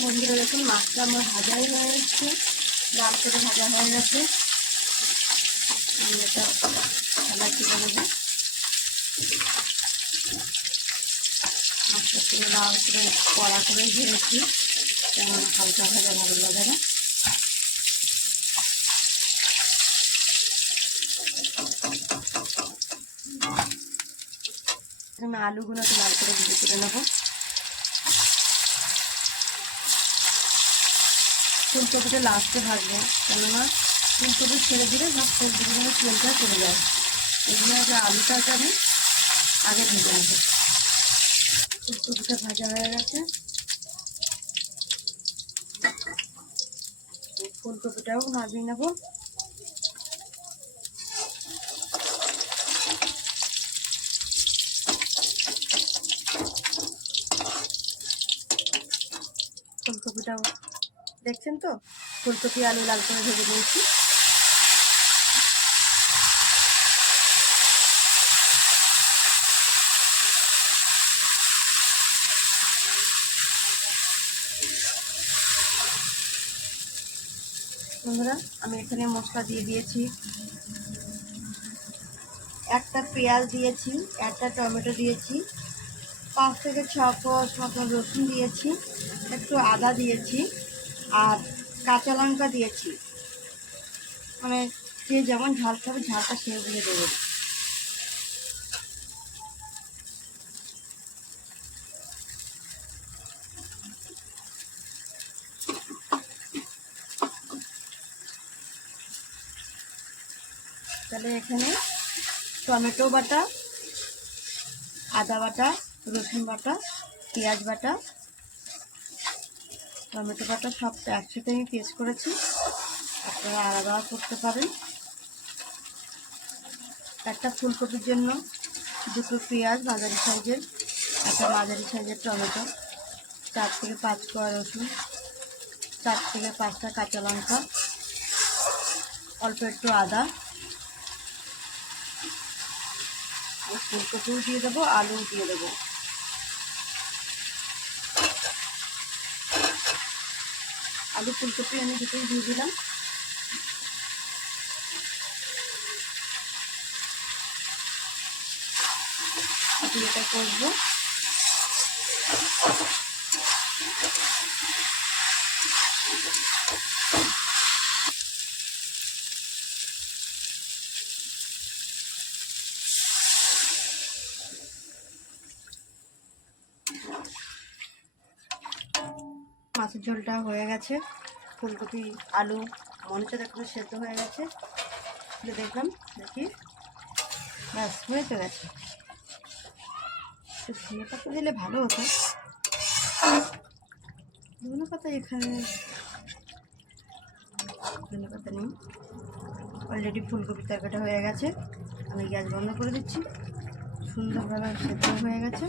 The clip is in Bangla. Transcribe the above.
বন্ধুরা দেখুন মাছটা আমার ভাজাই হয়ে যাচ্ছে, লাল করে ভাজা হয়ে গেছে। এটা ভাজা তুলে নেবো। মাছটা পুরো লাল করে কড়া করে ভেজেছি, তেমন হালকা ভাজা ভালো লাগে না। আমি আলুগুলোকে লাল করে ভেজে তুলে নেবো। ফুলকপিটা লাস্টে ভাজবো, কেননা ফুলকপি ছেড়ে দিলে সব সবজিগুলো তেলটা চলে যায়। এগুলো আগে আলুটাকে আমি আগে ভেজে নেবো। ফুলকপিটা ভাজা হয়ে গেছে, ফুলকপিটাও নামিয়ে নেবো। ফুলকপিটাও দেখছেন তো, ফুলকপি আলু লাল করে ভেজে নিয়েছি। বন্ধুরা আমি এখানে মশলা দিয়ে দিয়েছি, একটা পেঁয়াজ দিয়েছি, একটা টমেটো দিয়েছি, 5 থেকে 6 কোয়া রসুন দিয়েছি, একটু আদা দিয়েছি, আর কাঁচা লঙ্কা দিয়েছি। মানে যে যেমন ঝাল খাবে ঝালটা সেই বুঝে দেবো। তাহলে এখানে টমেটো বাটা, আদা বাটা, রসুন বাটা, পেঁয়াজ বাটা, টমেটো বাটা সবটা একসাথে আমি পেস্ট করেছি। আপনারা আলাদা করতে পারেন। একটা ফুলকপির জন্য 2টো পেঁয়াজ মাঝারি সাইজের, একটা মাঝারি সাইজের টমেটো, 4 থেকে 5 কোয়া রসুন, 4 থেকে 5টা কাঁচা লঙ্কা, অল্প একটু আদা, ফুলকপিও দিয়ে দেবো, আলুও দিয়ে দেবো। আলু ফুলকপি আমি দুটোই দিয়ে দিলাম। এটা করবো। মাছের ঝোলটা হয়ে গেছে, ফুলকপি আলু মনে হচ্ছে একটু সেদ্ধ হয়ে গেছে। দেখলাম, দেখি ব্যাস হয়ে তো গেছে। ধনে পাতা দিলে ভালো হতো, ধনে পাতা এখানে ধনে পাতা নেই। অলরেডি ফুলকপির তরকারিটা হয়ে গেছে, আমি গ্যাস বন্ধ করে দিচ্ছি। সুন্দরভাবে সেদ্ধ হয়ে গেছে।